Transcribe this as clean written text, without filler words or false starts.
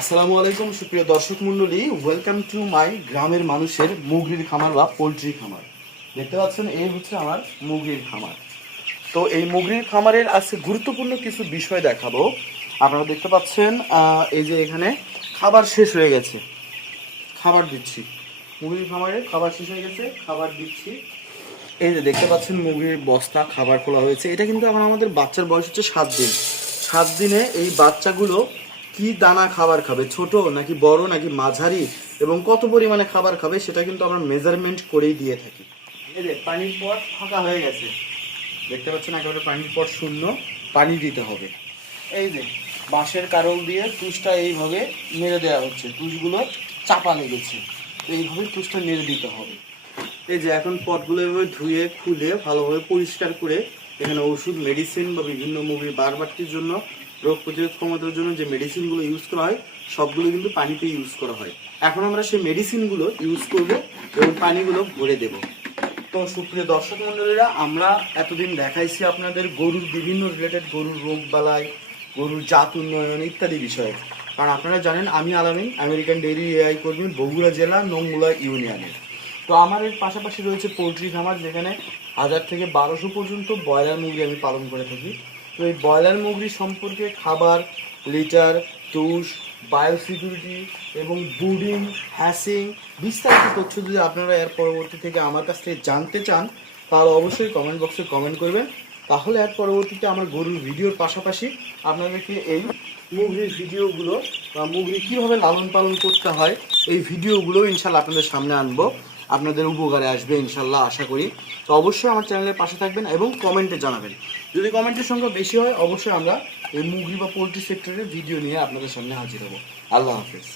আসসালামু আলাইকুম সুপ্রিয় দর্শক মণ্ডলী, ওয়েলকাম টু মাই গ্রামের মানুষের মুগরির খামার বা পোলট্রি খামার। দেখতে পাচ্ছেন এই হচ্ছে আমার মুগরির খামার। তো এই মুগরির খামারের আজকে গুরুত্বপূর্ণ কিছু বিষয় দেখাবো। আপনারা দেখতে পাচ্ছেন এই যে এখানে খাবার শেষ হয়ে গেছে, খাবার দিচ্ছি। মুগরির খামারে খাবার শেষ হয়ে গেছে, খাবার দিচ্ছি। এই যে দেখতে পাচ্ছেন মুগরির বস্তা খাবার খোলা হয়েছে। এটা কিন্তু এখন আমাদের বাচ্চার বয়স হচ্ছে 7 দিন। 7 দিনে এই বাচ্চাগুলো কি দানা খাবার খাবে, ছোট নাকি বড় নাকি মাঝারি, এবং কত পরিমাণে খাবার খাবে সেটা কিন্তু আমরা মেজারমেন্ট করেই দিয়ে থাকি। এই যে পানির পট ফাঁকা হয়ে গেছে, দেখতে পাচ্ছেন একেবারে পানির পট শূন্য, পানি দিতে হবে। এই যে বাঁশের কারল দিয়ে তুষটা এইভাবে নেড়ে দেওয়া হচ্ছে, তুষগুলো চাপা লেগেছে, এইভাবে তুষটা নেড়ে দিতে হবে। এই যে এখন পটগুলো এভাবে ধুয়ে খুলে ভালোভাবে পরিষ্কার করে এখানে ওষুধ মেডিসিন বা বিভিন্ন মুরগির বাড়তির জন্য, রোগ প্রতিরোধ ক্ষমতার জন্য যে মেডিসিনগুলো ইউজ করা হয় সবগুলো কিন্তু পানিতে ইউজ করা হয়। এখন আমরা সেই মেডিসিনগুলো ইউজ করব এবং পানিগুলো ভরে দেব। তো সুপ্রিয় দর্শক মণ্ডলীরা, আমরা এতদিন দেখাইছি আপনাদের গরুর বিভিন্ন রিলেটেড, গরুর রোগ বালাই, গরুর জাত উন্নয়ন ইত্যাদি বিষয়ে। কারণ আপনারা জানেন আমি আলামিন, আমেরিকান ডেইরি এআই কর্মী, বগুড়া জেলা নংমুলা ইউনিয়নের। তো আমার এর পাশাপাশি রয়েছে পোলট্রি খামার, যেখানে 1000 থেকে 1200 পর্যন্ত ব্রয়লার মুরগি আমি পালন করে থাকি। তো এই ব্রয়লার মুরগি সম্পর্কে খাবার, লিটার, তুষ, বায়োসিকিউরিটি এবং ব্রুডিং, হ্যাসিং বিস্তারিত তথ্য যদি আপনারা এর পরবর্তী থেকে আমার কাছ থেকে জানতে চান, তাহলে অবশ্যই কমেন্ট বক্সে কমেন্ট করবেন। তাহলে এর পরবর্তীতে আমার গরুর ভিডিওর পাশাপাশি আপনাদেরকে এই মুরগির ভিডিওগুলো বা মুরগি কীভাবে লালন পালন করতে হয় এই ভিডিওগুলো ইনশাল্লাহ আপনাদের সামনে আনবো, আপনাদের উপকারে আসবে ইনশাল্লাহ আশা করি। তো অবশ্যই আমার চ্যানেলের পাশে থাকবেন এবং কমেন্টে জানাবেন। যদি কমেন্টের সংখ্যা বেশি হয় অবশ্যই আমরা এই মুরগি বা পোলট্রি সেক্টরের ভিডিও নিয়ে আপনাদের সামনে হাজির হব। আল্লাহ হাফেজ।